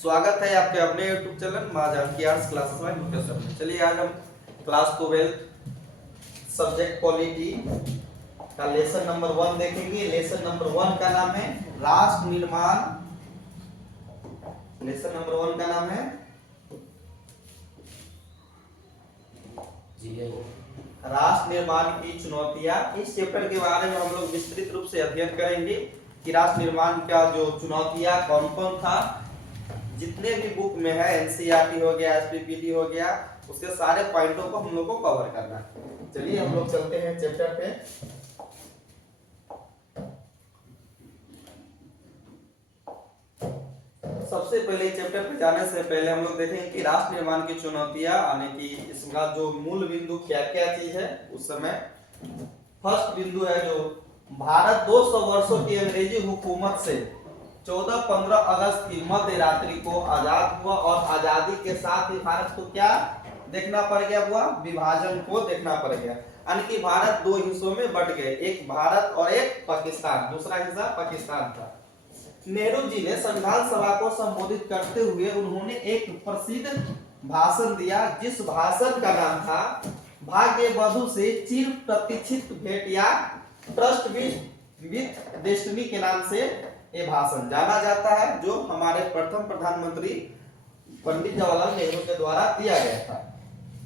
स्वागत है आपके अपने YouTube चैनल माँ जानकी आर्ट्स क्लासेस में। चलिए आज हम क्लास 12 सब्जेक्ट पॉलिटी का लेसन नंबर 1 देखेंगे। लेसन नंबर 1 का नाम है राष्ट्र निर्माण। लेसन नंबर 1 का नाम है राष्ट्र निर्माण की चुनौतियां। इस चैप्टर के बारे में हम लोग विस्तृत रूप से अध्ययन करेंगे कि राष्ट्र निर्माण का जो चुनौतियां कौन कौन था। जितने भी बुक में है, एनसीईआरटी हो गया, एसपीपीटी हो गया, उसके सारे पॉइंटों को हम लोग को कवर करना है। चलिए हम लोग चलते हैं चैप्टर पे। सबसे पहले चैप्टर पे जाने से पहले हम लोग देखेंगे कि राष्ट्र निर्माण की चुनौतियां, यानी कि इसका जो मूल बिंदु क्या क्या चीज है उस समय। फर्स्ट बिंदु है जो भारत 200 वर्षों की अंग्रेजी हुकूमत से 14-15 अगस्त की मध्य रात्रि को आजाद हुआ और आजादी के साथ ही भारत को क्या देखना पड़ गया हुआ, विभाजन को देखना पड़ गया। यानी कि भारत दो हिस्सों में बट गए, एक भारत और एक पाकिस्तान। दूसरा हिस्सा पाकिस्तान था। नेहरू जी ने संविधान सभा को संबोधित करते हुए उन्होंने एक प्रसिद्ध भाषण दिया, जिस भाषण का नाम था भाग्य वधु से चिर प्रतीक्षित भेंट या ट्रस्ट विद डेस्टिनी के नाम से ये भाषण जाना जाता है, जो हमारे प्रथम प्रधानमंत्री पंडित जवाहरलाल नेहरू के द्वारा दिया गया था।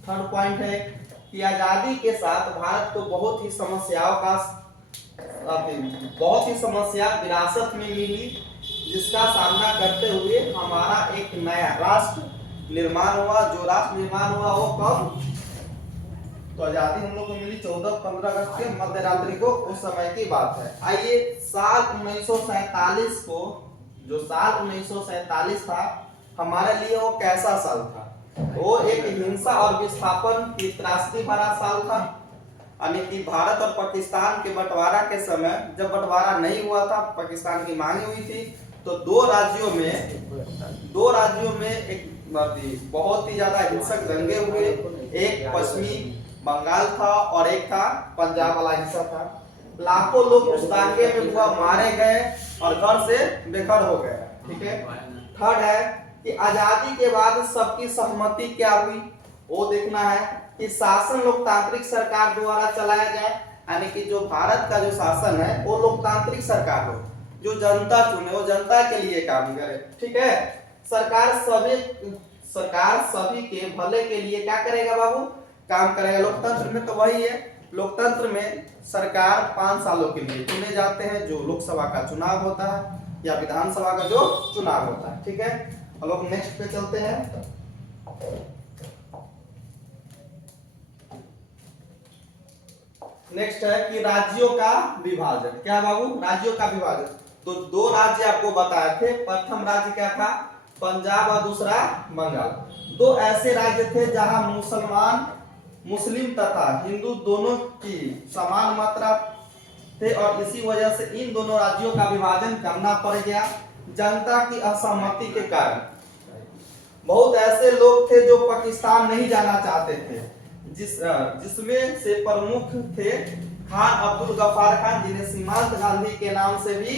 थर्ड पॉइंट है कि आजादी के साथ भारत को बहुत ही समस्या विरासत में मिली, जिसका सामना करते हुए हमारा एक नया राष्ट्र निर्माण हुआ। जो राष्ट्र निर्माण हुआ वो कब, तो आजादी हम लोग को मिली 14-15 अगस्त के मध्य रात्रि को, उस समय की बात है। आइए साल 1947 को, जो साल 1947 था हमारे लिए वो कैसा साल था? वो एक हिंसा और विस्थापन की त्रासदी भरा साल था। यानी कि भारत और पाकिस्तान के बंटवारा के समय, जब बंटवारा नहीं हुआ था, पाकिस्तान की मांग हुई थी, तो दो राज्यों में एक बहुत ही ज्यादा हिंसक दंगे हुए। एक पश्चिमी बंगाल था और एक था पंजाब वाला हिस्सा था। लाखों लोग उस दंगे में हुआ मारे गए और घर से बेघर हो गए। ठीक है। थर्ड है कि आजादी के बाद सबकी सहमति क्या हुई, वो देखना है कि शासन लोकतांत्रिक सरकार द्वारा चलाया जाए। यानी कि जो भारत का जो शासन है वो लोकतांत्रिक सरकार हो, जो जनता चुने, वो जनता के लिए काम करे। ठीक है। सरकार सभी के भले के लिए क्या करेगा बाबू, काम करेगा। लोकतंत्र में तो वही है, लोकतंत्र में सरकार 5 सालों के लिए चुने जाते हैं, जो लोकसभा का चुनाव होता है या विधानसभा का जो चुनाव होता है। ठीक है। हम लोग नेक्स्ट पे चलते हैं। नेक्स्ट है कि राज्यों का विभाजन। क्या बाबू, राज्यों का विभाजन। तो 2 राज्य आपको बताए थे। प्रथम राज्य क्या था, पंजाब, और दूसरा बंगाल। 2 ऐसे राज्य थे जहां मुस्लिम तथा हिंदू दोनों की समान मात्रा थे, और इसी वजह से इन दोनों राज्यों का विभाजन करना पड़ गया जनता की असहमति के कारण। बहुत ऐसे लोग थे जो पाकिस्तान नहीं जाना चाहते थे, जिसमें से प्रमुख थे खान अब्दुल गफ्फार खान, जिन्हें सीमांत गांधी के नाम से भी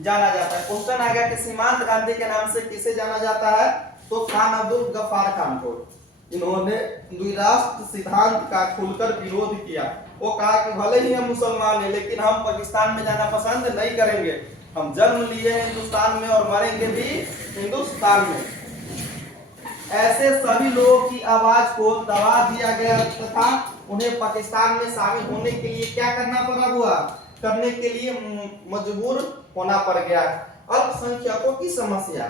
जाना जाता है। क्वेश्चन आ गया कि सीमांत गांधी के नाम से किसे जाना जाता है, तो खान अब्दुल गफ्फार खान को। इन्होंने द्विराष्ट्र सिद्धांत का खुलकर विरोध किया। वो कहा कि भले ही हम मुसलमान हैं, लेकिन हम पाकिस्तान में जाना पसंद नहीं करेंगे। हम जन्म लिए हिंदुस्तान में और मरेंगे भी हिंदुस्तान में। ऐसे सभी लोगों की आवाज को दबा दिया गया तथा उन्हें पाकिस्तान में शामिल होने के लिए क्या करने के लिए मजबूर होना पड़ गया। अल्पसंख्यकों की समस्या।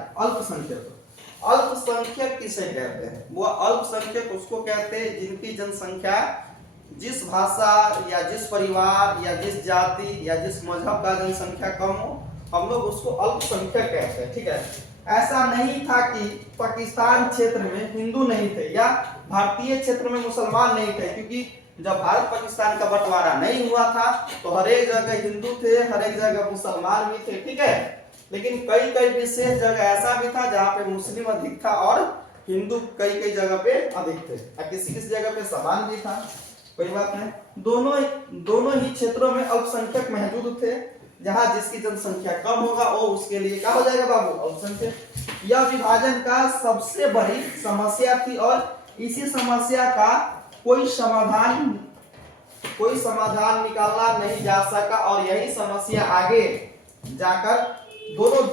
अल्पसंख्यक किसे कहते हैं? वो अल्पसंख्यक उसको कहते हैं जिनकी जनसंख्या जिस भाषा या जिस परिवार या जिस जाति या जिस मजहब का जनसंख्या कम हो, हम लोग उसको अल्पसंख्यक कहते हैं। ठीक है। ऐसा नहीं था कि पाकिस्तान क्षेत्र में हिंदू नहीं थे या भारतीय क्षेत्र में मुसलमान नहीं थे, क्योंकि जब भारत पाकिस्तान का बंटवारा नहीं हुआ था तो हर एक जगह हिंदू थे, हर एक जगह मुसलमान भी थे। ठीक है। लेकिन कई विशेष जगह ऐसा भी था जहाँ पे मुस्लिम अधिक था और हिंदू कई जगह पे अधिक थे, और किसी जगह पे समान भी था। कोई बात नहीं। दोनों ही क्षेत्रों में अल्पसंख्यक मौजूद थे। जहां जिसकी जनसंख्या कम होगा वो उसके लिए क्या हो जाएगा बाबू, अल्पसंख्यक। यह विभाजन का सबसे बड़ी समस्या थी और इसी समस्या का कोई समाधान निकालना नहीं जा सका और यही समस्या आगे जाकर दोनों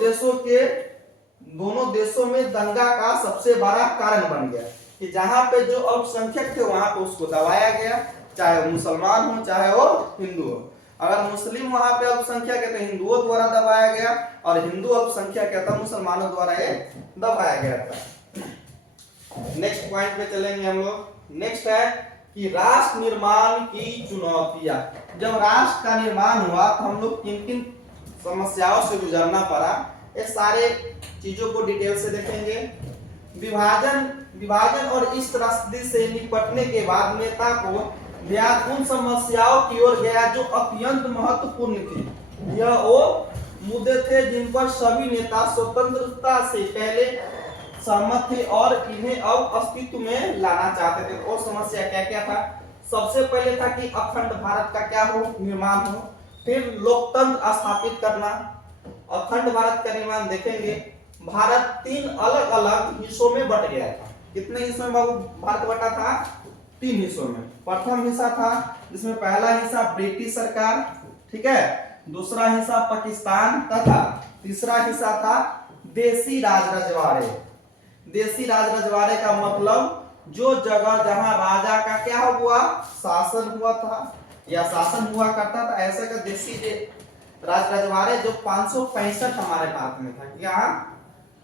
देशों में दंगा का सबसे बड़ा कारण बन गया कि जहां पे जो अल्पसंख्यक थे वहां पे उसको दबाया गया, चाहे वो मुसलमान हो चाहे वो हिंदू हो। अगर मुस्लिम वहां पे अल्पसंख्यक है तो हिंदुओं द्वारा दबाया गया और हिंदू अल्पसंख्यक है तो मुसलमानों द्वारा ये दबाया गया था। नेक्स्ट पॉइंट पे चलेंगे हम लोग। नेक्स्ट है कि राष्ट्र निर्माण की चुनौतियां। जब राष्ट्र का निर्माण हुआ तो हम लोग किन किन समस्याओं से गुजरना पड़ा, ये सारे चीजों को डिटेल से देखेंगे। विभाजन और इस त्रस्ती से निपटने के बाद नेता को ध्यान उन समस्याओं की ओर गया जो अत्यंत महत्वपूर्ण थी। यह वो मुद्दे थे जिन पर सभी नेता स्वतंत्रता से पहले सहमत थे और इन्हें अब अस्तित्व में लाना चाहते थे। और समस्या क्या क्या था? सबसे पहले था कि अखंड भारत का क्या हो, निर्माण हो। फिर लोकतंत्र स्थापित करना। अखंड भारत का निर्माण देखेंगे। भारत 3 अलग अलग हिस्सों में बट गया था। कितने हिस्सों में भारत बटा था? 3 हिस्सों में। प्रथम हिस्सा था जिसमें पहला हिस्सा ब्रिटिश सरकार, ठीक है, दूसरा हिस्सा पाकिस्तान तथा तीसरा हिस्सा था देसी राज रजवाड़े। देसी राज रजवाड़े का मतलब जो जगह जहां राजा का क्या हुआ, शासन हुआ था या शासन हुआ करता था, ऐसे का देसी राज रजवाड़े जो 565 हमारे भारत में था। यहाँ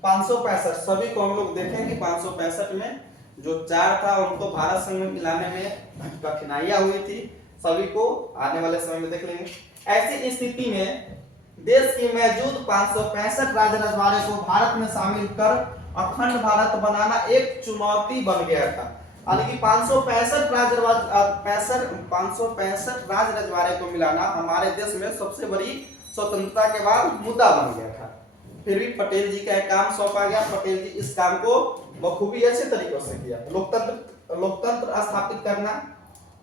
565 सभी को हम लोग देखें कि 565 में जो 4 था उनको भारत संघ में मिलाने में कठिनाइयां हुई थी। सभी को आने वाले समय में देख लेंगे। ऐसी स्थिति में देश की मौजूद 565 राज रजवाड़े को भारत में शामिल कर अखंड भारत बनाना एक चुनौती बन गया था। यानी कि 565 राज रजवाड़े को मिलाना हमारे देश में सबसे बड़ी स्वतंत्रता के बाद मुद्दा बन गया था। फिर भी पटेल जी का एक काम सौंपा गया। पटेल जी इस काम को बखूबी अच्छे तरीकों से किया। लोकतंत्र स्थापित करना।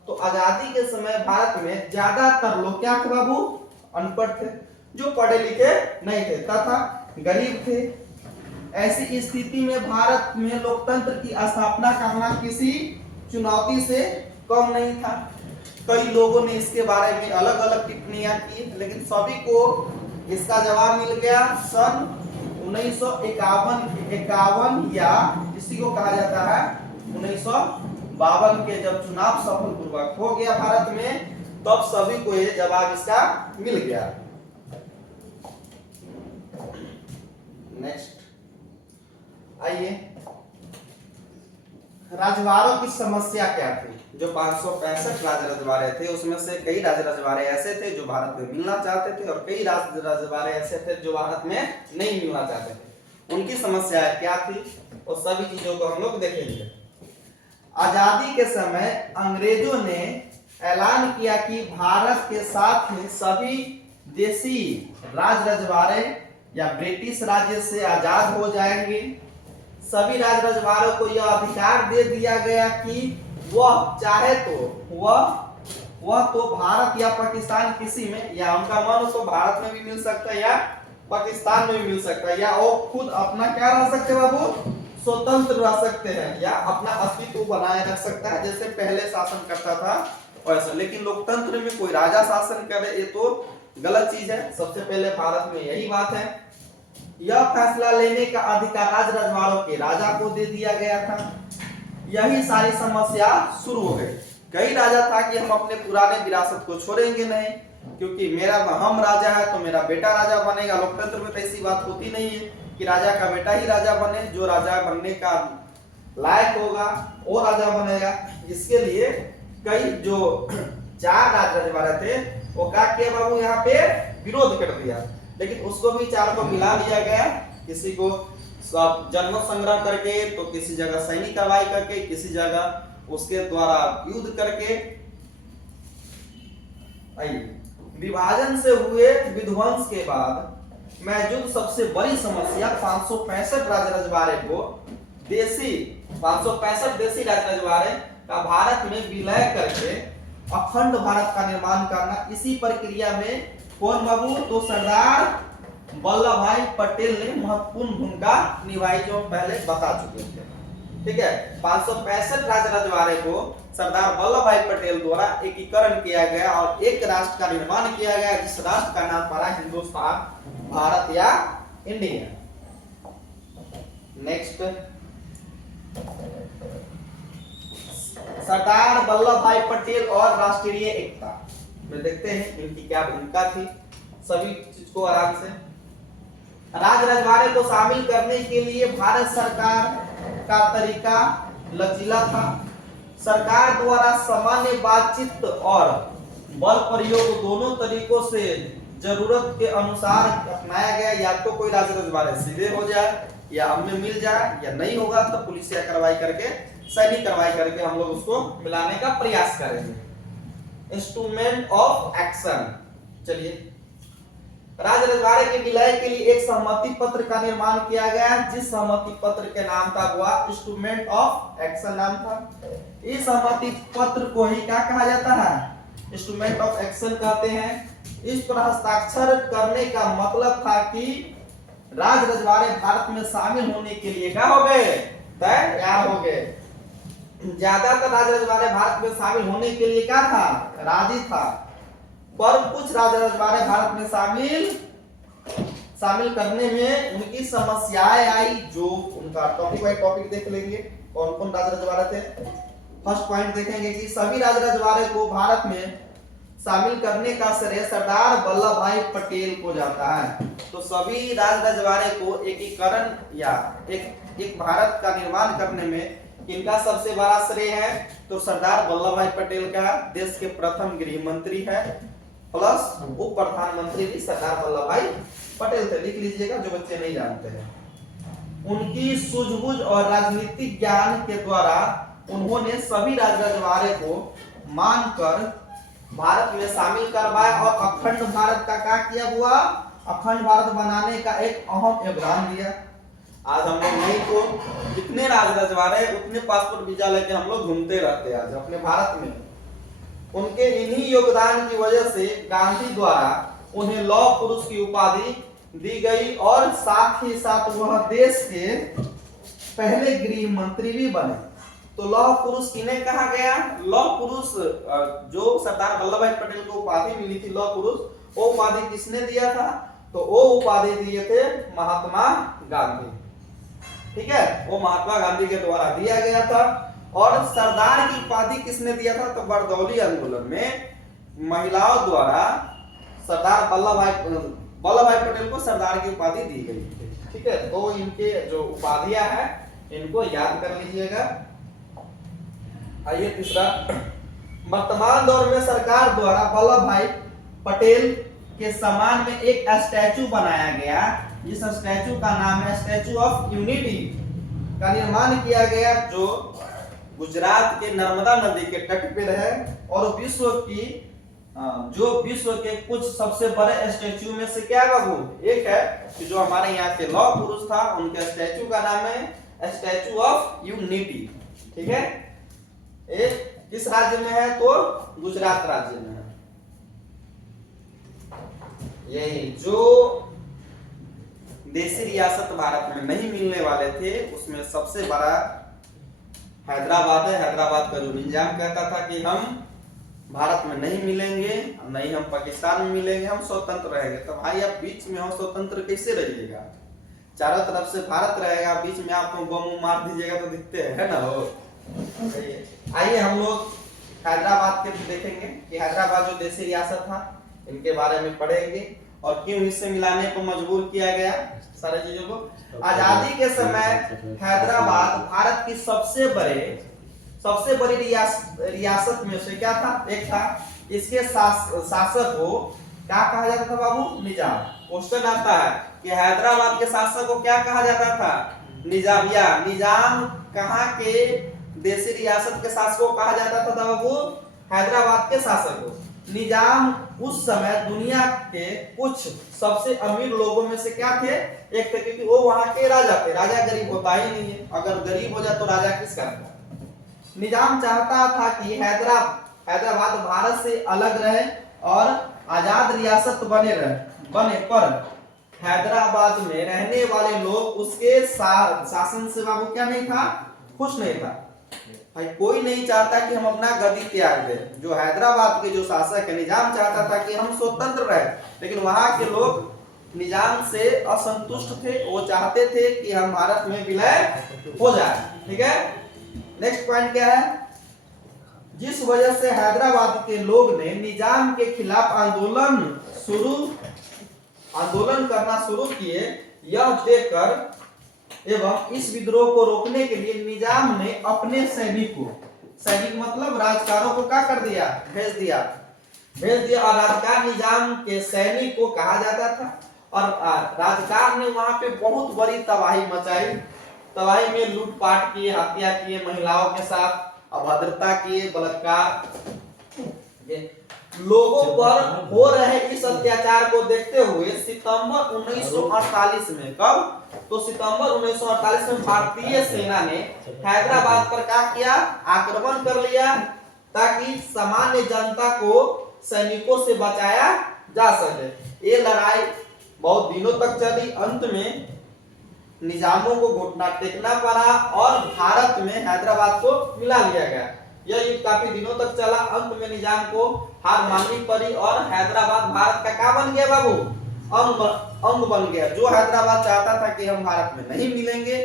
तो आजादी के समय भारत में ज्यादातर लोग क्या थे बाबू? अनपढ़ थे, जो पढ़े लिखे नहीं थे तथा गरीब थे। ऐसी स्थिति में भारत में लोकतंत्र की स्थापना करना किसी चुनौती से कम नहीं था। कई लोगों ने इसके बारे में अलग अलग टिप्पणियां की, लेकिन सभी को इसका जवाब मिल गया सन 1951 या इसी को कहा जाता है 1952 के जब चुनाव सफलपूर्वक हो गया भारत में, तब सभी को ये जवाब इसका मिल गया। नेक्स्ट आइए, राजवाड़ों की समस्या क्या थी? जो 565 राज रजवाड़े थे उसमें से कई राज रजवाड़े ऐसे थे जो भारत में मिलना चाहते थे और कई राज रजवाड़े ऐसे थे जो भारत में नहीं मिलना चाहते थे। उनकी समस्या क्या थी और सभी चीजों को हम लोग देखेंगे। आजादी के समय अंग्रेजों ने ऐलान किया कि भारत के साथ ही सभी देसी राज रजवाड़े या ब्रिटिश राज्य से आजाद हो जाएंगे। सभी राज रजवाड़ों को यह अधिकार दे दिया गया कि वह चाहे तो वह तो भारत या पाकिस्तान किसी में, या उनका मन हो तो भारत में भी मिल सकता है या पाकिस्तान में भी मिल सकता है, या वो खुद अपना क्या रह सकते हैं बाबू? स्वतंत्र रह सकते हैं या अपना अस्तित्व बनाए रख सकता है जैसे पहले शासन करता था वैसे। लेकिन लोकतंत्र में कोई राजा शासन करे ये तो गलत चीज है। सबसे पहले भारत में यही बात है। यह फैसला लेने का अधिकार राज रजवाड़ों के राजा को दे दिया गया था। यही सारी समस्या शुरू हो गई। कई राजा था कि हम अपने पुराने विरासत को छोड़ेंगे नहीं, क्योंकि हम राजा है तो मेरा बेटा राजा बनेगा। लोकतंत्र में तो ऐसी बात होती नहीं है कि राजा का बेटा ही राजा बने। जो राजा बनने का लायक होगा वो राजा बनेगा। इसके लिए कई जो 4 राज रजवाड़े थे वो क्या किया बाबू? यहाँ पे विरोध कर दिया, लेकिन उसको भी 4 को मिला लिया गया। किसी को सब जनमत संग्रह करके, तो किसी जगह सैनिक कार्रवाई करके, किसी जगह उसके द्वारा युद्ध करके। विभाजन से हुए विध्वंस के बाद मौजूद सबसे बड़ी समस्या 565 राज रजवाड़े को 565 देसी राज रजवाड़े का भारत में विलय करके अखंड भारत का निर्माण करना। इसी प्रक्रिया में कौन बाबू? तो सरदार वल्लभ भाई पटेल ने महत्वपूर्ण भूमिका निभाई, जो पहले बता चुके थे। ठीक है, 565 राज्य रजवाड़े को सरदार वल्लभ भाई पटेल द्वारा एकीकरण किया गया और एक राष्ट्र का निर्माण किया गया, जिस राष्ट्र का नाम पड़ा हिंदुस्तान, भारत या इंडिया। नेक्स्ट, सरदार वल्लभ भाई पटेल और राष्ट्रीय एकता में देखते हैं इनकी क्या भूमिका थी। सभी चीज को आराम से, राज्य रजवाड़े को शामिल करने के लिए भारत सरकार का तरीका लचीला था। सरकार द्वारा सामान्य बातचीत और बल प्रयोग दोनों तरीकों से जरूरत के अनुसार अपनाया गया। या तो कोई राज्य रजवाड़े सीधे हो जाए या हमें मिल जाए, या नहीं होगा तो पुलिस कार्रवाई करके, सैनिक कार्रवाई करके हम लोग उसको मिलाने का प्रयास करेंगे। इंस्ट्रूमेंट ऑफ एक्शन, चलिए, राज्य रजवाड़े के विलय के लिए एक सहमति पत्र का निर्माण किया गया, जिस सहमति पत्र के नाम था वह इंस्ट्रूमेंट ऑफ एक्शन नाम था। इस सहमति पत्र को ही क्या कहा जाता है, इंस्ट्रूमेंट ऑफ एक्शन कहते हैं। इस पर हस्ताक्षर करने का मतलब था कि राज्य रजवाड़े भारत में शामिल होने के लिए क्या हो गए, तैयार हो गए। ज्यादातर राज्य रजवाड़े भारत में शामिल होने के लिए क्या था, राजी था, पर कुछ राज्य रजवाड़े भारत में शामिल करने में उनकी समस्याएं आई, जो उनका टॉपिक वाइज टॉपिक देख लेंगे कौन कौन राज्य रजवाड़े थे। फर्स्ट पॉइंट देखेंगे कि सभी राज्य रजवाड़े को भारत में शामिल करने का श्रेय सरदार वल्लभ भाई पटेल को जाता है। तो सभी राज्य रजवाड़े को एकीकरण या एक भारत का निर्माण करने में इनका सबसे बड़ा श्रेय है, तो सरदार वल्लभ भाई पटेल का। देश के प्रथम गृह मंत्री है, प्लस उप प्रधानमंत्री भी सरदार वल्लभ भाई पटेल थे, लिख लीजिएगा जो बच्चे नहीं जानते हैं। उनकी सूझबूझ और राजनीतिक ज्ञान के द्वारा उन्होंने सभी राज्य रजवाड़े को मानकर भारत में शामिल करवाया और अखंड भारत का क्या किया हुआ, अखंड भारत बनाने का एक अहम योगदान दिया। आज हम लोग नहीं तो जितने राज्य रजवाड़े उतने पासपोर्ट वीजा लेके हम लोग घूमते रहते हैं आज अपने भारत में। उनके इन्हीं योगदान की वजह से गांधी द्वारा उन्हें लौह पुरुष की उपाधि दी गई और साथ ही साथ वह देश के पहले गृह मंत्री भी बने। तो लौह पुरुष किन्हें कहा गया, लौह पुरुष जो सरदार वल्लभ भाई पटेल को उपाधि मिली थी लौह पुरुष, वो उपाधि किसने दिया था, तो वो उपाधि दिए थे महात्मा गांधी। ठीक है, वो महात्मा गांधी के द्वारा दिया गया था। और सरदार की उपाधि किसने दिया था, तो बरदौली आंदोलन में महिलाओं द्वारा सरदार वल्लभ भाई पटेल को सरदार की उपाधि दी गई थी। ठीक है, तो इनके जो उपाधियां हैं इनको याद कर लीजिएगा। आइए तीसरा, वर्तमान दौर में सरकार द्वारा वल्लभ भाई पटेल के सम्मान में एक स्टैचू बनाया गया, जिस स्टैचू का नाम है स्टैचू ऑफ यूनिटी का निर्माण किया गया, जो गुजरात के नर्मदा नदी के तट पर है और विश्व के कुछ सबसे बड़े स्टैचू में से क्या बाबू एक है, कि जो हमारे यहाँ के लौह पुरुष था उनके स्टैचू का नाम है स्टैचू ऑफ यूनिटी। ठीक है, एक किस राज्य में है, तो गुजरात राज्य में है। यही जो देशी रियासत भारत में नहीं मिलने वाले थे उसमें सबसे बड़ा हैदराबाद है। हैदराबाद का जो निजाम कहता था कि हम भारत में नहीं मिलेंगे, नहीं हम पाकिस्तान में मिलेंगे, हम स्वतंत्र रहेंगे। तो भाई आप बीच में हो स्वतंत्र कैसे रहिएगा, चारों तरफ से भारत रहेगा, बीच में आपको बम मार दीजिएगा तो दिखते है ना हो। आइए हम लोग हैदराबाद के देखेंगे कि हैदराबाद जो देशी रियासत था इनके बारे में पढ़ेंगे और क्यों इससे मिलाने को मजबूर किया गया सारे चीजों को। आजादी के समय हैदराबाद भारत की सबसे बड़ी रियासत में से क्या था, एक था। इसके शासक को क्या कहा जाता था बाबू, निजाम। क्वेश्चन आता है कि हैदराबाद के शासक को क्या कहा जाता था, निजाम। या निजाम कहाँ के देशी रियासत के शासक को कहा जाता था बाबू, हैदराबाद के शासक को। निजाम उस समय दुनिया के कुछ सबसे अमीर लोगों में से क्या थे, एक थे, क्योंकि वो वहां के राजा थे। राजा गरीब होता ही नहीं है, अगर गरीब हो जाए तो राजा किसका था। निजाम चाहता था कि हैदराबाद भारत से अलग रहे और आजाद रियासत बने पर हैदराबाद में रहने वाले लोग उसके शासन से बाबू क्या नहीं था, खुश नहीं था। भाई कोई नहीं चाहता कि हम अपना गद्दी त्याग दें। जो हैदराबाद के जो शासक है निजाम चाहता था कि हम स्वतंत्र रहे, लेकिन वहां के लोग निजाम से असंतुष्ट थे। वो चाहते थे कि हम भारत में विलय हो जाए। ठीक है, नेक्स्ट पॉइंट क्या है? जिस वजह से हैदराबाद के लोग ने निजाम के खिलाफ आंदोलन करना शुरू किए, यह देखकर एवं इस विद्रोह को रोकने के लिए निजाम ने अपने सैनिक मतलब राजकारों को क्या कर दिया, भेज दिया। और राजकार निजाम के सैनिक को कहा जाता था। और राजकार ने वहां पे बहुत बड़ी तबाही मचाई। तबाही में लूटपाट किए, हत्या किए, महिलाओं के साथ अभद्रता किए, बलात्कार। लोगों पर हो रहे इस अत्याचार को देखते हुए सितंबर 1948 में, कब? तो सितंबर 1948 में भारतीय सेना ने हैदराबाद पर क्या किया? आक्रमण कर लिया, ताकि सामान्य जनता को सैनिकों से बचाया जा सके। ये लड़ाई बहुत दिनों तक चली। अंत में निजामों को घुटना टेकना पड़ा और भारत में हैदराबाद को मिला लिया गया। यह युद्ध काफी दिनों तक चला। अंत में निजाम को हार माननी पड़ी और हैदराबाद भारत का क्या बन गया बाबू? अंग बन गया। जो हैदराबाद चाहता था कि हम भारत में नहीं मिलेंगे,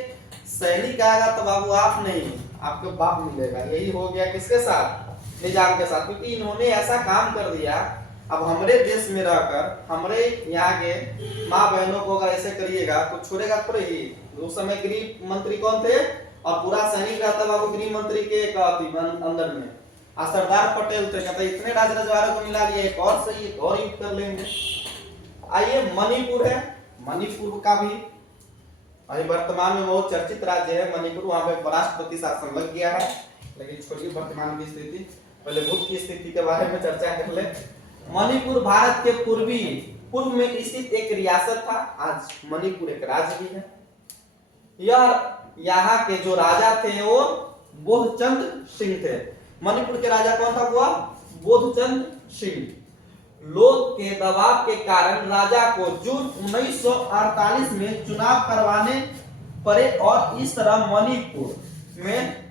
सैनिक आएगा तो बाबू आप नहीं, आपके बाप मिलेगा। यही हो गया किसके साथ? निजाम के साथ। क्योंकि इन्होंने ऐसा काम कर दिया, अब हमारे देश में रहकर हमारे यहाँ के माँ बहनों को अगर ऐसे करिएगा तो छोड़ेगा थोड़े ही। उस समय गृह मंत्री कौन थे? और पूरा सैनिक रहता बाबू गृह मंत्री के अंदर में। सरदार पटेल थे, कहते इतने राज रजवाड़ों को मिला लिया, एक और सही, एक और युद्ध कर लेंगे। आइए मणिपुर है। मणिपुर का भी अभी वर्तमान में बहुत चर्चित राज्य है मणिपुर। वहां पे राष्ट्रपति शासन लग गया है, लेकिन छोटी वर्तमान की स्थिति, पहले भूत की स्थिति के बारे में चर्चा कर ले। मणिपुर भारत के पूर्व में स्थित एक रियासत था। आज मणिपुर एक राज्य भी है। यह यहाँ के जो राजा थे वो बोधचंद सिंह थे। मणिपुर के राजा कौन था? हुआ बोधचंद सिंह। लोग के दबाव के कारण राजा को जून 1948 में चुनाव करवाने पड़े और इस तरह मणिपुर में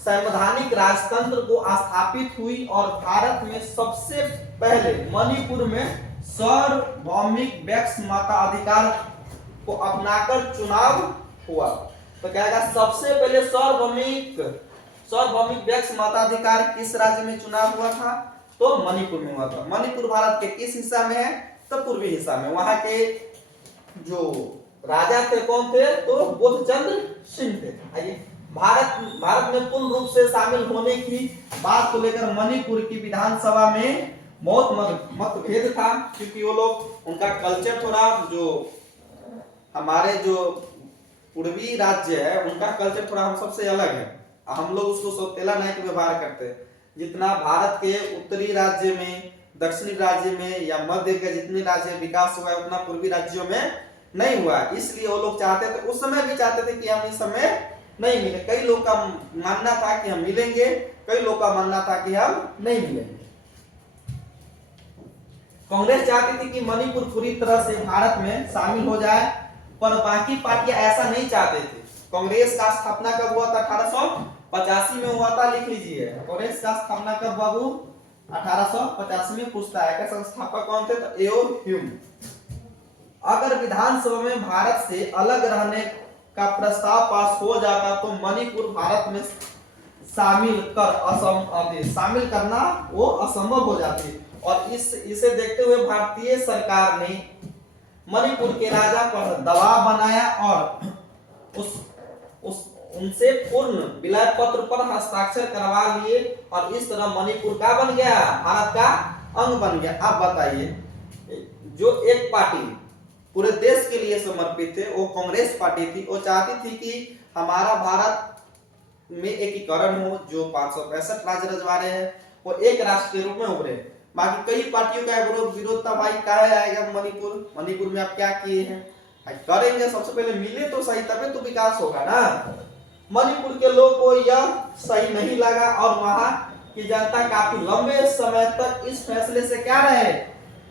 संवैधानिक राजतंत्र को स्थापित हुई और भारत में सबसे पहले मणिपुर में सार्वभौमिक व्यक्ति मताधिकार को अपनाकर चुनाव हुआ। तो कहेगा सबसे पहले सार्वभौमिक व्यक्ति मताधिकार किस राज्य में चुनाव हुआ था? तो मणिपुर में हुआ था। मणिपुर भारत के किस हिस्सा में है? तो पूर्वी हिस्सा में। वहां के जो राजा थे कौन थे? तो बोधचंद सिंह थे। आइए भारत में पूर्ण रूप से शामिल होने की बात को लेकर मणिपुर की विधानसभा में बहुत मतभेद था, क्योंकि वो लोग, उनका कल्चर थोड़ा, जो हमारे जो पूर्वी राज्य है उनका कल्चर थोड़ा हम सबसे अलग है। हम लोग उसको सौतेला नायक व्यवहार करते हैं। जितना भारत के उत्तरी राज्य में, दक्षिणी राज्य में या मध्य के जितने राज्य विकास हुआ है उतना पूर्वी राज्यों में नहीं हुआ। इसलिए वो लोग चाहते थे, उस समय भी चाहते थे कि हम इस समय नहीं मिले। कई लोग का मानना था कि हम मिलेंगे, कई लोग का मानना था कि हम नहीं मिलेंगे। कांग्रेस चाहती थी कि मणिपुर पूरी तरह से भारत में शामिल हो जाए, पर बाकी पार्टियां ऐसा नहीं चाहते थे। कांग्रेस का स्थापना कब हुआ था? 1885 में हुआ था। लिख लीजिए, कांग्रेस का स्थापना कब बाबू? 1885 में। पूछता है कि संस्थापक कौन थे? तो एओ ह्यूम। अगर विधानसभा में भारत से अलग रहने का प्रस्ताव पास हो जाता तो मणिपुर भारत में शामिल करना वो असंभव हो जाती। और इसे देखते हुए भारतीय सरकार ने मणिपुर के राजा पर दबाव बनाया और उनसे पूर्ण विलय पत्र पर हस्ताक्षर करवा लिए और इस तरह मणिपुर का बन गया, भारत का अंग बन गया। अब बताइए, जो एक पार्टी पूरे देश के लिए समर्पित थे वो कांग्रेस पार्टी थी। वो चाहती थी कि हमारा भारत में एकीकरण हो, जो 565 राज्य रजवाड़े हैं वो एक राष्ट्र के रूप में उभरे। बाकी कई पार्टियों का विरोध था, भाई काहे आएगा मणिपुर में आप क्या किए हैं? करेंगे, सबसे पहले मिले तो सही, तभी तो विकास होगा ना। मणिपुर के लोग को यह सही नहीं लगा और वहां की जनता काफी लंबे समय तक इस फैसले से क्या रहे?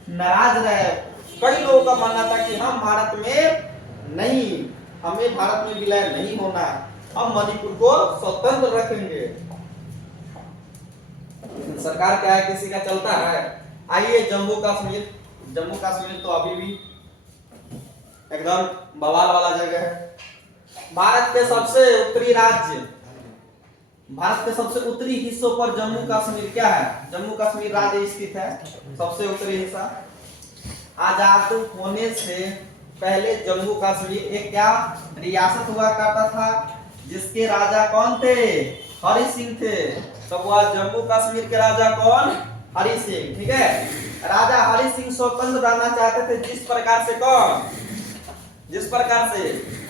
नाराज रहे। कई लोगों का मानना था कि हम भारत में नहीं, हमें भारत में विलय नहीं होना है, हम मणिपुर को स्वतंत्र रखेंगे। सरकार क्या है, किसी का चलता है। आइए जम्मू कश्मीर, जम्मू कश्मीर तो अभी भी एकदम बवाल वाला जगह है। भारत के सबसे उत्तरी राज्य, भारत के सबसे उत्तरी हिस्सों पर जम्मू कश्मीर क्या है, जम्मू कश्मीर राज्य स्थित है, सबसे उत्तरी हिस्सा। आजाद होने से पहले जम्मू कश्मीर एक क्या रियासत हुआ करता था, जिसके राजा कौन थे, हरि सिंह थे। तो वह जम्मू कश्मीर के राजा कौन, हरि सिंह, ठीक है। राजा हरि सिंह स्वतंत्र रहना चाहते थे, जिस प्रकार से कौन, जिस प्रकार से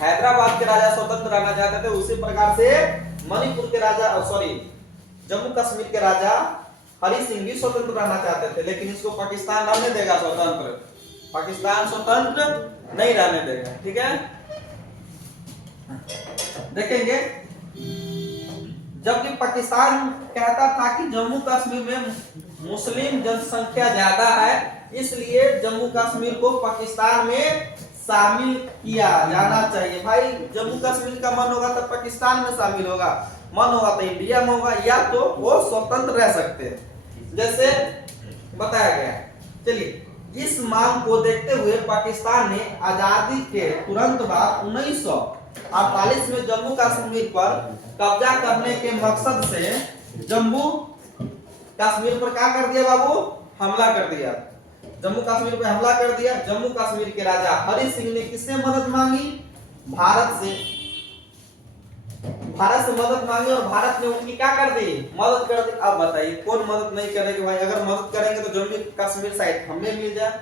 हैदराबाद के राजा स्वतंत्र रहना चाहते थे, उसी प्रकार से मणिपुर के राजा, सॉरी जम्मू कश्मीर के राजा हरि सिंह भी स्वतंत्र रहना चाहते थे। लेकिन इसको पाकिस्तान रहने देगा स्वतंत्र, पाकिस्तान स्वतंत्र नहीं रहने देगा, ठीक है। देखेंगे जबकि पाकिस्तान कहता था कि जम्मू कश्मीर में मुस्लिम जनसंख्या ज्यादा है, इसलिए जम्मू कश्मीर को पाकिस्तान में शामिल किया जाना चाहिए। भाई जम्मू कश्मीर का मन होगा तो पाकिस्तान में शामिल होगा, मन होगा तो इंडिया में होगा, या तो वो स्वतंत्र रह सकते हैं, जैसे बताया गया। चलिए, इस मांग को देखते हुए पाकिस्तान ने आजादी के तुरंत बाद 1948 में जम्मू कश्मीर पर कब्जा करने के मकसद से जम्मू कश्मीर पर क्या कर दिया बाबू, हमला कर दिया। जम्मू कश्मीर पे हमला कर दिया। जम्मू कश्मीर के राजा हरि सिंह ने किससे मदद मांगी, भारत से, भारत से मदद मांगी और भारत ने उनकी क्या कर दी, मदद कर दी। अब बताइए कौन मदद नहीं करेगा भाई, अगर मदद करेंगे तो जम्मू कश्मीर साइड हमें मिल जाए।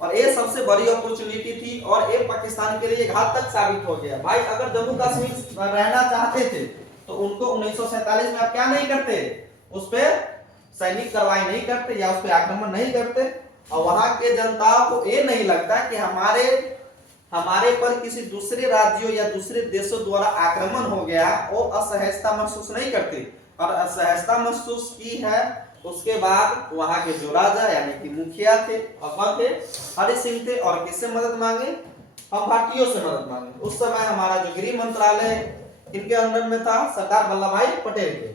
और ये सबसे बड़ी अपॉर्चुनिटी थी और ये पाकिस्तान के लिए घातक साबित हो गया। भाई अगर जम्मू कश्मीर रहना चाहते थे तो उनको 1947 में आप क्या नहीं करते, उस पर सैनिक कार्रवाई नहीं करते या उस पर आक्रमण नहीं करते। और वहां के जनताओं को ये नहीं लगता कि हमारे पर किसी दूसरे राज्यों या दूसरे देशों द्वारा आक्रमण हो गया, वो असहजता महसूस नहीं करती। और असहजता महसूस की है उसके बाद वहां के जो राजा यानी कि मुखिया थे, अकबर थे, हरि सिंह थे, और किससे मदद मांगे, हम भारतीयों से मदद मांगे। उस समय हमारा जो गृह मंत्रालय इनके अंडर में था, सरदार वल्लभ भाई पटेल के।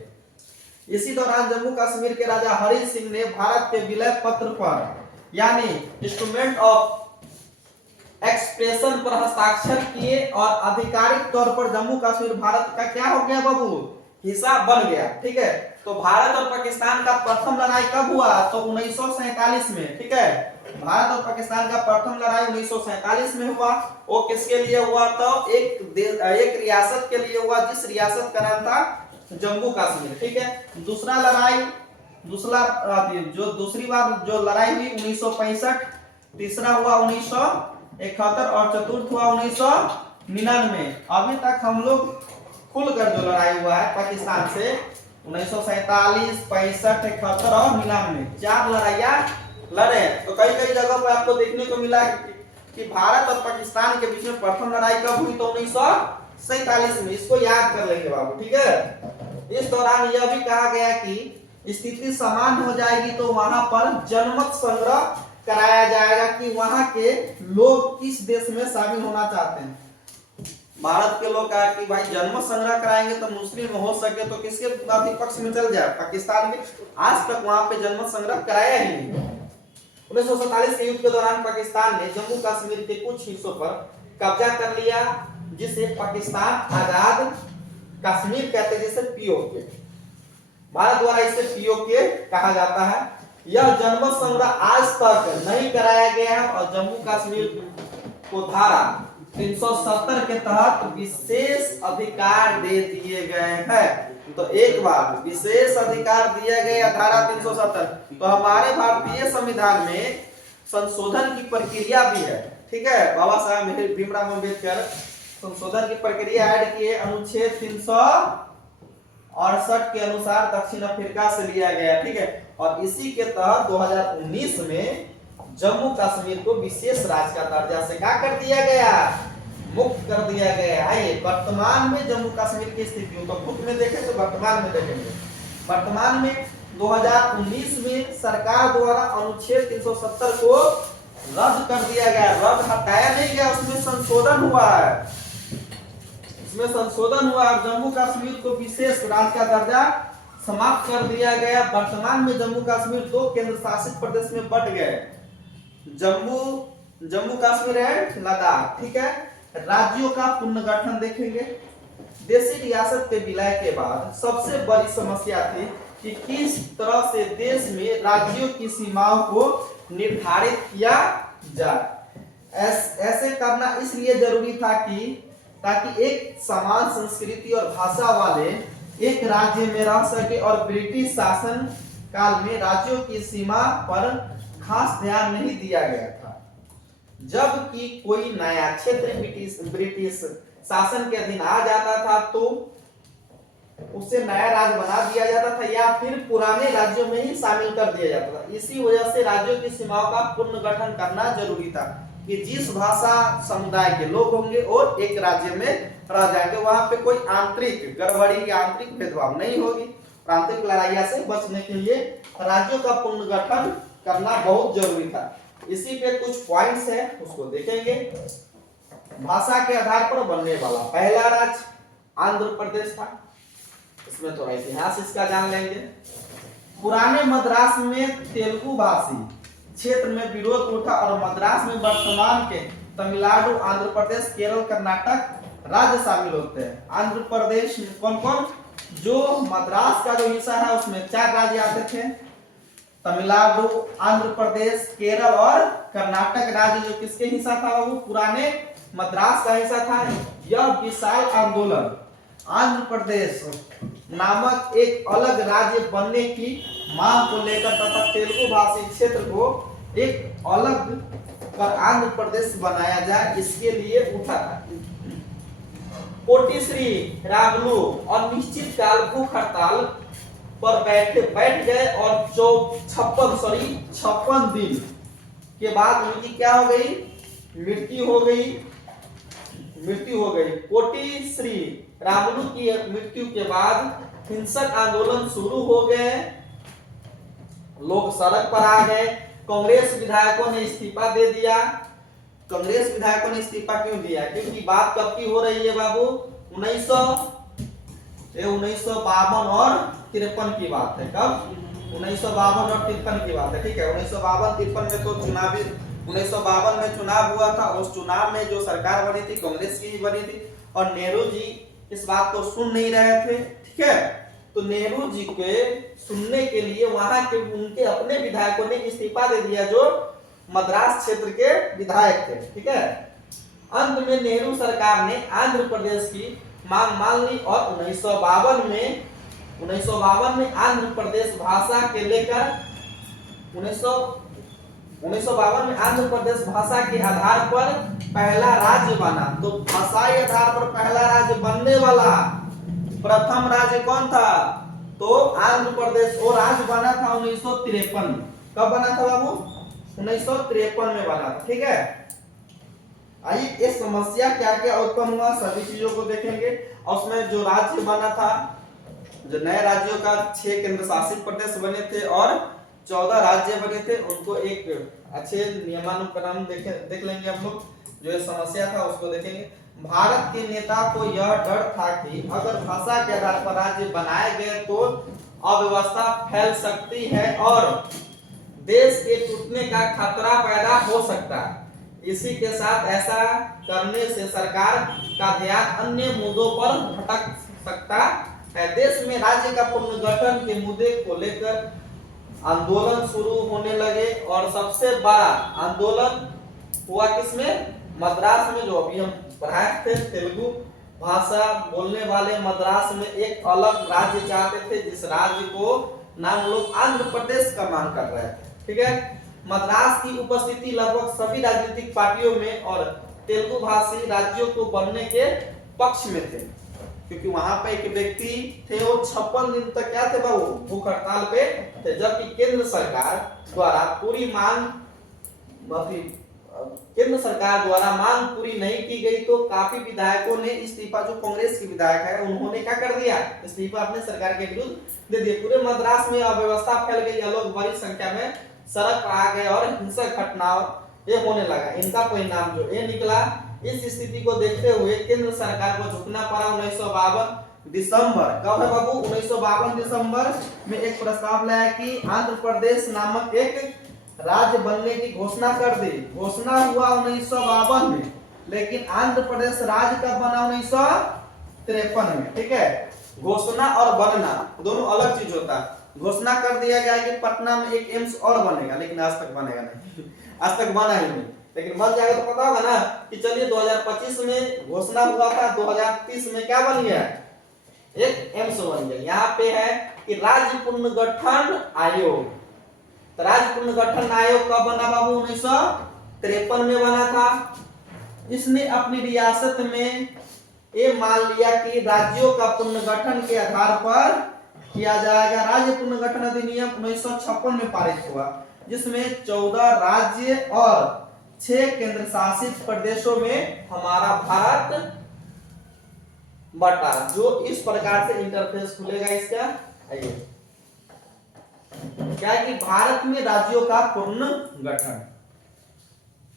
इसी दौरान जम्मू कश्मीर के राजा हरि सिंह ने भारत के विलय पत्र पर यानी इंस्ट्रूमेंट ऑफ एक्सप्रेशन पर हस्ताक्षर किए और आधिकारिक तौर पर जम्मू कश्मीर भारत का क्या हो गया बाबू, हिस्सा बन गया, ठीक है। तो भारत और पाकिस्तान का प्रथम लड़ाई कब हुआ, तो 1947 में, ठीक है। भारत और पाकिस्तान का प्रथम लड़ाई 1947 में हुआ। वो किसके लिए हुआ, तो एक रियासत के लिए हुआ, जिस रियासत का नाम था जम्मू कश्मीर, ठीक है। दूसरी बार जो लड़ाई हुई 1965, तीसरा हुआ 1971 और चतुर्थ हुआ 1999। अभी तक हम लोग खुलकर जो लड़ाई हुआ है पाकिस्तान से 1947, 65, 71 और 99, 4 लड़ाइयां लड़े। तो कई कई जगह पर आपको देखने को मिला कि भारत और पाकिस्तान के बीच में प्रथम लड़ाई कब हुई, तो 1947 में। इसको याद कर लेंगे बाबू, ठीक है। इस दौरान यह भी कहा गया कि स्थिति सामान्य हो जाएगी तो वहां पर जनमत संग्रह कराया जाएगा कि वहां के लोग किस देश में शामिल होना चाहते हैं। भारत के लोग कहा कि भाई जनमत संग्रह कराएंगे तो मुस्लिम हो सके तो किसके विपक्ष में चल जाए, पाकिस्तान के। आज तक वहां पे जनमत संग्रह कराया ही नहीं। 1947 के युद्ध के दौरान पाकिस्तान ने जम्मू कश्मीर के कुछ हिस्सों पर कब्जा कर लिया, जिसे पाकिस्तान आजाद कश्मीर कहते, जिसे पीओके, भारत द्वारा इसे पीओके कहा जाता है। यह जनमत संग्रह आज तक नहीं कराया गया है और जम्मू कश्मीर को धारा 370 के तहत विशेष अधिकार दे दिए गए हैं। तो एक बार विशेष अधिकार दिया गया धारा 370, तो हमारे भारतीय संविधान में संशोधन की प्रक्रिया भी है, ठीक है। बाबा साहब भीमराव अम्बेडकर संशोधन की प्रक्रिया ऐड किए, अनुच्छेद 368 के अनुसार दक्षिण अफ्रीका से लिया गया, ठीक है। और इसी के तहत 2019 में जम्मू कश्मीर को विशेष राज्य का दर्जा से क्या कर दिया गया, मुक्त कर दिया गया। आइए वर्तमान में जम्मू कश्मीर की स्थिति तो खुद में देखें तो वर्तमान में देखेंगे। वर्तमान में 2019 में सरकार द्वारा अनुच्छेद 370 को रद्द कर दिया गया, रद्द हटाया नहीं गया, उसमें संशोधन हुआ है, इसमें संशोधन हुआ। जम्मू कश्मीर को विशेष राज्य का दर्जा समाप्त कर दिया गया। वर्तमान में जम्मू कश्मीर 2 केंद्र शासित प्रदेश में बंट गए, जम्मू कश्मीर एंड लद्दाख। ठीक है, राज्यों का पुनर्गठन देखेंगे। देशी रियासत के विलय के बाद सबसे बड़ी समस्या थी कि किस तरह से देश में राज्यों की सीमाओं को निर्धारित किया जाए। ऐसे करना इसलिए जरूरी था कि ताकि एक समान संस्कृति और भाषा वाले एक राज्य में रह सके और ब्रिटिश शासन काल में राज्यों की सीमा पर खास ध्यान नहीं दिया गया था। जबकि कोई नया क्षेत्र ब्रिटिश शासन के अधीन आ जाता था तो उसे नया राज्य बना दिया जाता था या फिर पुराने राज्यों में ही शामिल कर दिया जाता था। इसी वजह से राज्यों की सीमाओं का पुनर्गठन करना जरूरी था कि जिस भाषा समुदाय के लोग होंगे और एक राज्य में रह जाएंगे, वहां पे कोई आंतरिक गड़बड़ी या आंतरिक भेदभाव नहीं होगी। आंतरिक लड़ाइया से बचने के लिए राज्यों का पुनर्गठन करना बहुत जरूरी था। इसी पे कुछ पॉइंट्स है, उसको देखेंगे। भाषा के आधार पर बनने वाला पहला राज्य आंध्र प्रदेश था। इसमें थोड़ा इतिहास इसका जान लेंगे। पुराने मद्रास में तेलुगु भाषी क्षेत्र में विरोध उठा और मद्रास में वर्तमान के तमिलनाडु, आंध्र प्रदेश, केरल, कर्नाटक राज्य शामिल होते हैं। आंध्र प्रदेश में कौन कौन, जो मद्रास का जो हिस्सा है उसमें 4 राज्य आते थे, तमिलनाडु, आंध्र प्रदेश, केरल और कर्नाटक राज्य जो किसके हिस्सा था, वो पुराने मद्रास का हिस्सा था। यह विशाल आंदोलन आंध्र प्रदेश नामक एक अलग राज्य बनने की मांग को लेकर तथा तेलुगु भाषी क्षेत्र को एक अलग कर आंध्र प्रदेश बनाया जाए, इसके लिए उठा था। कोटी श्री रामुलु अनिश्चित काल भूख हड़ताल पर बैठ गए और 56 दिन के बाद उनकी क्या हो गई, मृत्यु हो गई। कोटी श्री रामुलु की मृत्यु के बाद हिंसक आंदोलन शुरू हो गए, लोग सड़क पर आ गए। कांग्रेस विधायकों ने इस्तीफा दे दिया। कांग्रेस विधायकों ने इस्तीफा क्यों दिया, क्योंकि बात कब की हो रही है बाबू, 1952 और 53 की बात है। कब, 1952 और 53 की बात है। ठीक है, 1952-53 में तो 1952 में चुनाव हुआ था। उस चुनाव में जो सरकार बनी थी कांग्रेस की ही बनी थी और नेहरू जी इस बात को सुन नहीं रहे थे। ठीक है, तो नेहरू जी के सुनने के लिए वहां के उनके अपने विधायकों ने इस्तीफा दे दिया, जो मद्रास क्षेत्र के विधायक थे। ठीक है, अंत में नेहरू सरकार ने आंध्र प्रदेश की मांग मान ली और 1952 में आंध्र प्रदेश भाषा के लेकर 1952 में आंध्र प्रदेश भाषा के आधार पर पहला राज्य बना। तो भाषाई आधार पर पहला राज्य बनने वाला प्रथम राज्य कौन था, तो आंध्र प्रदेश। और राज्य बना था 1953। कब बना था बाबू, 1953 में बना था। ठीक है, आइए ये समस्या क्या क्या उत्पन्न हुआ सभी चीजों को देखेंगे। और उसमें जो राज्य बना था, जो नए राज्यों का 6 केंद्र शासित प्रदेश बने थे और 14 राज्य बने थे, उनको एक अच्छे नियमानुक्रम देख लेंगे हम लोग। जो ये समस्या था उसको देखेंगे। भारत के नेता को यह डर था कि अगर भाषा के आधार पर राज्य बनाए गए तो अव्यवस्था फैल सकती है और देश के टूटने का खतरा पैदा हो सकता है। इसी के साथ ऐसा करने से सरकार का ध्यान अन्य मुद्दों पर भटक सकता है। देश में राज्य का पुनर्गठन के मुद्दे को लेकर आंदोलन शुरू होने लगे और सबसे बड़ा आंदोलन हुआ किसमें, मद्रास में। जो अभी हम पढ़ाए थे, तेलुगु भाषा बोलने वाले मद्रास में एक अलग राज्य चाहते थे, जिस राज्य को नाम लोग आंध्र प्रदेश का मांग कर रहे थे। ठीक है, मद्रास की उपस्थिति लगभग सभी राजनीतिक पार्टियों में और तेलुगु भाषी राज्यों को बनने के पक्ष में थे, क्योंकि वहां पे एक व्यक्ति थे, वो 56 दिन तक क्या थे बाबू, भूख हड़ताल पे थे। जबकि केंद्र सरकार द्वारा मांग पूरी नहीं की गई तो काफी विधायकों ने इस्तीफा, जो कांग्रेस के विधायक है उन्होंने क्या कर दिया, इस्तीफा अपने सरकार के विरुद्ध दे दिया। पूरे मद्रास में अव्यवस्था फैल गई, लोग बड़ी संख्या में सड़क पर आ गए और हिंसक घटनाओं ये होने लगा। इनका परिणाम जो ये निकला, इस स्थिति को देखते हुए केंद्र सरकार को झुकना पड़ा 1952 दिसंबर। कब है बाबू? 1952 दिसंबर में एक प्रस्ताव लाया कि आंध्र प्रदेश नामक एक राज्य बनने की घोषणा कर दी। घोषणा हुआ 1952 में, लेकिन आंध्र प्रदेश राज्य कब बना? 1953 में। ठीक है, घोषणा और बनना दोनों अलग चीज होता है। घोषणा कर दिया गया कि पटना में एक एम्स और बनेगा, लेकिन आज तक बनेगा नहीं, आज तक बना ही नहीं। लेकिन बन जाएगा तो पता होगा ना कि चलिए 2025 में घोषणा हुआ था, 2030 में क्या बन गया? एक एम्स बन गया। यहाँ पे है कि राज्य पुनर्गठन आयोग। तो राज्य पुनर्गठन आयोग कब बना बाबू? 1953 में बना था। इसने अपनी रियासत में ये मान लिया कि राज्यों का पुनर्गठन के आधार पर किया जाएगा। राज्य पुनर्गठन अधिनियम 1956 में पारित हुआ, जिसमें 14 राज्य और 6 केंद्र शासित प्रदेशों में हमारा भारत बटा। जो इस प्रकार से इंटरफेस खुलेगा इसका, आइए क्या कि भारत में राज्यों का पुनर्गठन।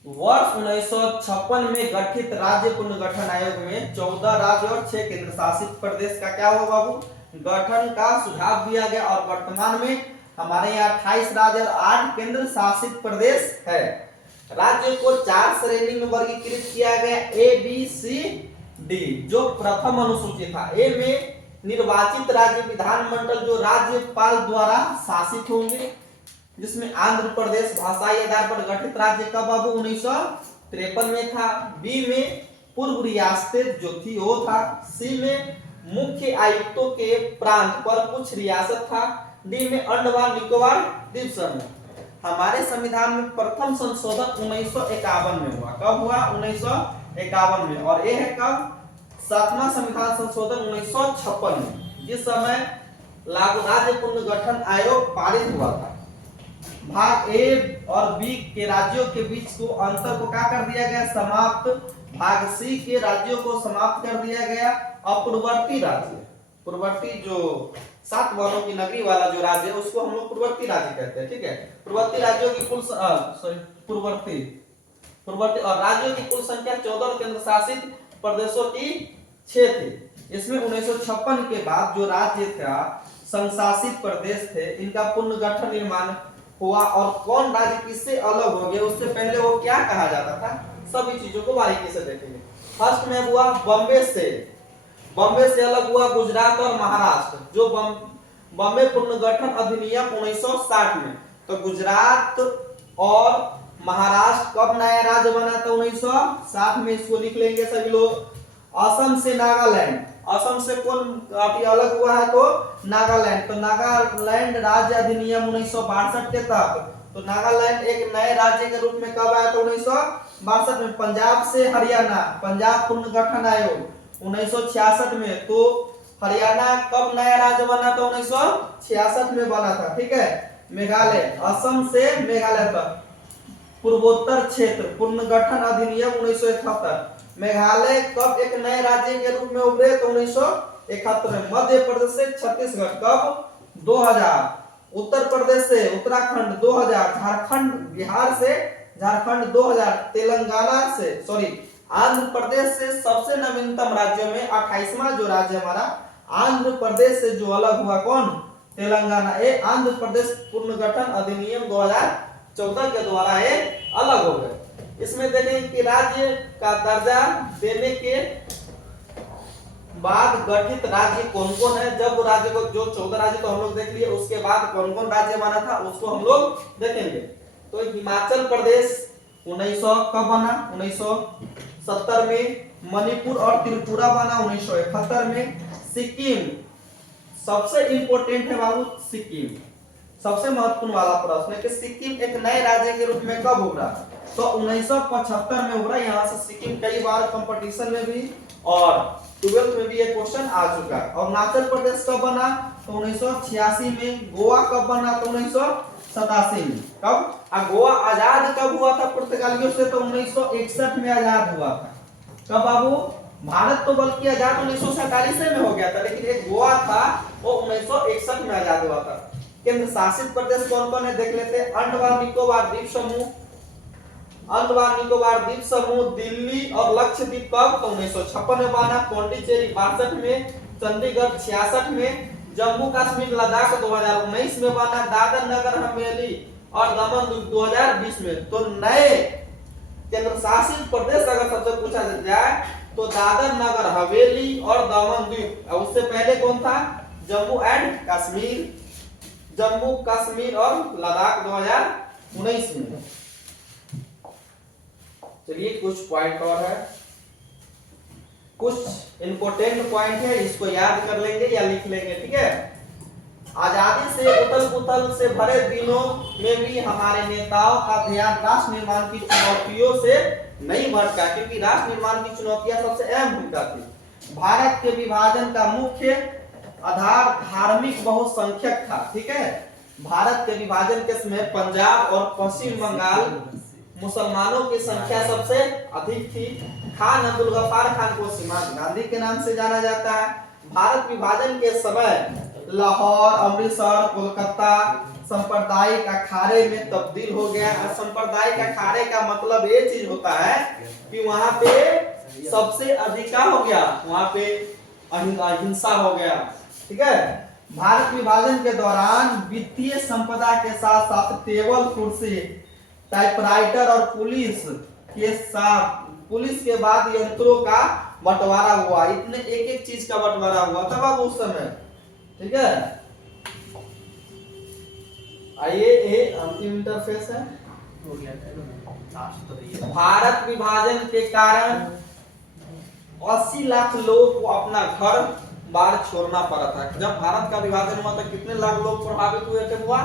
वर्ष 1956 में गठित राज्य पुनर्गठन आयोग में 14 राज्य और 6 केंद्र शासित प्रदेश का क्या हुआ बाबू? गठन का सुझाव दिया गया। और वर्तमान में हमारे यहाँ 28 राज्य और 8 केंद्र शासित प्रदेश है। राज्यों को 4 श्रेणी में वर्गीकृत किया गया, ए, बी, सी, डी। जो प्रथम अनुसूची था, ए में निर्वाचित राज्य विधानमंडल जो राज्यपाल द्वारा शासित होंगे, जिसमें आंध्र प्रदेश भाषाई आधार पर गठित राज्य का बाबू 1953 में था। बी में पूर्व रियासतें जो थी वो था। सी में मुख्य आयुक्तों के प्रांत पर कुछ रियासत था। डी में अंडमान निकोबार द्वीप समूह। हमारे संविधान में प्रथम संशोधन 1951 में हुआ। कब हुआ? 1951 में। और ये है कब? 7वां संविधान संशोधन 1956 में, जिस समय लागू राज्य पुनर्गठन आयोग पारित हुआ था। भाग ए और बी के राज्यों के बीच को अंतर को क्या कर दिया गया? समाप्त। भाग सी के राज्यों को समाप्त कर दिया गया। अपूर्ववर्ती राज्य, पूर्ववर्ती जो 7 वनों की नगरी वाला जो राज्य है उसको हम लोग पूर्ववर्ती राज्य कहते हैं। ठीक है, पूर्ववर्ती राज्यों की कुल पूर्ववर्ती और राज्यों की कुल संख्या 14 और केंद्र शासित प्रदेशों की 6 थी। इसमें 1956 के बाद जो राज्य था, संशासित प्रदेश थे, इनका पुनर्गठन निर्माण हुआ। और कौन राज्य किससे अलग हो गया, उससे पहले वो क्या कहा जाता था, सभी चीजों को बारीकी से देखेंगे। फर्स्ट में हुआ बॉम्बे से अलग हुआ गुजरात और महाराष्ट्र। जो बॉम्बे पुनर्गठन अधिनियम 1960 में, तो गुजरात और महाराष्ट्र कब नया राज्य बना था? 1960 में। इसको लिख लेंगे सभी लोग। असम से नागालैंड, असम से कौन काफी अलग हुआ है? तो नागालैंड। तो नागालैंड राज्य अधिनियम 1962 के तहत, तो नागालैंड एक नए राज्य के रूप में कब आया था? 1962 में। पंजाब से हरियाणा, पंजाब पुनर्गठन आयोग 1966 में। तो हरियाणा कब नया राज्य बना था? 1966 में बना था। ठीक है, मेघालय, असम से मेघालय तक पूर्वोत्तर क्षेत्र पुनर्गठन अधिनियम 1971। मेघालय कब एक नए राज्य के रूप में उभरे? तो 1971 में। मध्य प्रदेश से छत्तीसगढ़ कब? 2000। उत्तर प्रदेश से उत्तराखंड 2000। झारखंड, बिहार से झारखंड 2000। तेलंगाना से आंध्र प्रदेश से सबसे नवीनतम राज्यों में 28वां जो राज्य हमारा आंध्र प्रदेश से जो अलग हुआ, कौन? तेलंगाना। ये आंध्र प्रदेश पुनर्गठन अधिनियम 2014 के द्वारा ये अलग हो गए। इसमें देखें कि राज्य का दर्जा देने के बाद गठित राज्य कौन कौन है। जब वो राज्य को, जो 14 राज्य तो हम लोग देख लिए, उसके बाद कौन कौन राज्य बना था उसको हम लोग देखेंगे। तो हिमाचल प्रदेश 1900 कब बना? 1970 में। मणिपुर और त्रिपुरा बना 1971 में। सिक्किम सबसे इंपोर्टेंट है बाबू, सिक्किम सबसे महत्वपूर्ण वाला प्रश्न है कि सिक्किम एक नए राज्य के रूप में कब उभरा? तो 1975 में उभरा। यहाँ से सिक्किम कई बार कंपटीशन में भी और 12th में भी ये क्वेश्चन आ चुका है। और अरुणाचल प्रदेश कब बना? तो 1986 में। गोवा कब बना? तो 1987 में। कब? गोवा आजाद कब हुआ था पुर्तगालियों से? तो 1961 में आजाद हुआ था। कब बाबू? भारत तो बल्कि आजाद 1947 में हो गया था, लेकिन एक गोवा था वो 1961 में आजाद हुआ था। केंद्र शासित प्रदेश कौन कौन है देख लेते हैं। अंडमान निकोबार द्वीप समूह, अंडमान निकोबार द्वीप समूह, दिल्ली और लक्षद्वीप कब? तो 1956 में बना। पौंडीचेरी 62 में, चंडीगढ़ 66 में, जम्मू कश्मीर लद्दाख 2019 में बना, दादर नगर हवेली और दमन 2020 में। तो नए केंद्र शासित प्रदेश अगर सबसे पूछा जाए तो दादर नगर हवेली और दमन द्वीप। उससे पहले कौन था? जम्मू एंड कश्मीर, जम्मू कश्मीर और लद्दाख 2019 में। चलिए कुछ पॉइंट और है, कुछ इंपोर्टेंट पॉइंट है, इसको याद कर लेंगे या लिख लेंगे, ठीक है। आजादी से उथल पुथल से भरे दिनों में भी हमारे नेताओं का ध्यान राष्ट्र निर्माण की चुनौतियों से नहीं भटका, क्योंकि राष्ट्र निर्माण की चुनौतियां सबसे अहम भूमिका थी। भारत के विभाजन का मुख्य आधार धार्मिक बहुसंख्यक था, ठीक है। भारत के विभाजन के समय पंजाब और पश्चिम बंगाल मुसलमानों की संख्या सबसे अधिक थी। खान अब्दुल गफ्फार खान को सीमांत गांधी के नाम से जाना जाता है। भारत विभाजन के समय लाहौर, अमृतसर, कोलकाता सांप्रदायिक अखाड़े में तब्दील हो गया। सांप्रदायिक अखाड़े का मतलब ये चीज होता है कि वहां पे सबसे अधिक क्या हो गया, वहां पे अहिंसा हो गया, ठीक है। भारत विभाजन के दौरान वित्तीय संपदा के साथ साथ टेबल कुर्सी, टाइपराइटर और पुलिस के बाद यंत्रों का बंटवारा हुआ। इतने एक एक चीज का बंटवारा हुआ था बाबू उस समय, ठीक है। आइए ये अंतिम इंटरफेस है। भारत विभाजन के कारण 80 लाख लोगों को अपना घर बार छोड़ना पड़ा था। जब भारत का विभाजन हुआ तो कितने लाख लोग प्रभावित हुए थे? हुआ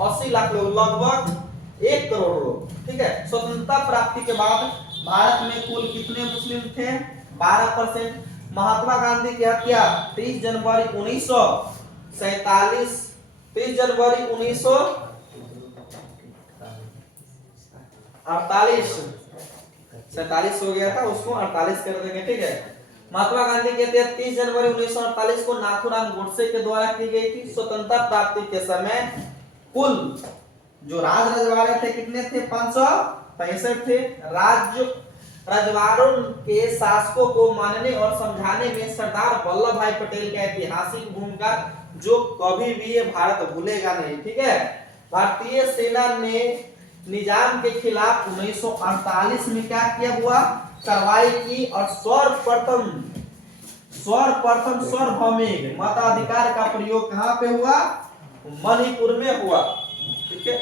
80 लाख लोग, लगभग 1 करोड़ लोग, ठीक है। स्वतंत्रता प्राप्ति के बाद भारत में कुल कितने मुस्लिम थे? 12%। महात्मा गांधी की हत्या 30 जनवरी 1947, 30 जनवरी 1948 हो गया था, उसको 48 कर देंगे, ठीक है। महात्मा गांधी की हत्या 30 जनवरी 1948 को नाथूराम गोडसे के द्वारा की गई थी। स्वतंत्रता प्राप्ति के समय कुल जो राज रजवाड़े थे कितने थे? 565 थे। रजवाड़ों के शासकों को मानने और समझाने में सरदार वल्लभ भाई पटेल का ऐतिहासिक भूमिका जो कभी भी ये भारत भूलेगा नहीं, ठीक है। भारतीय सेना ने निजाम के खिलाफ 1948 में क्या किया हुआ? कार्रवाई की और सर्वप्रथम सार्वभौमिक मताधिकार का प्रयोग कहां पे हुआ? मणिपुर में हुआ, ठीक है।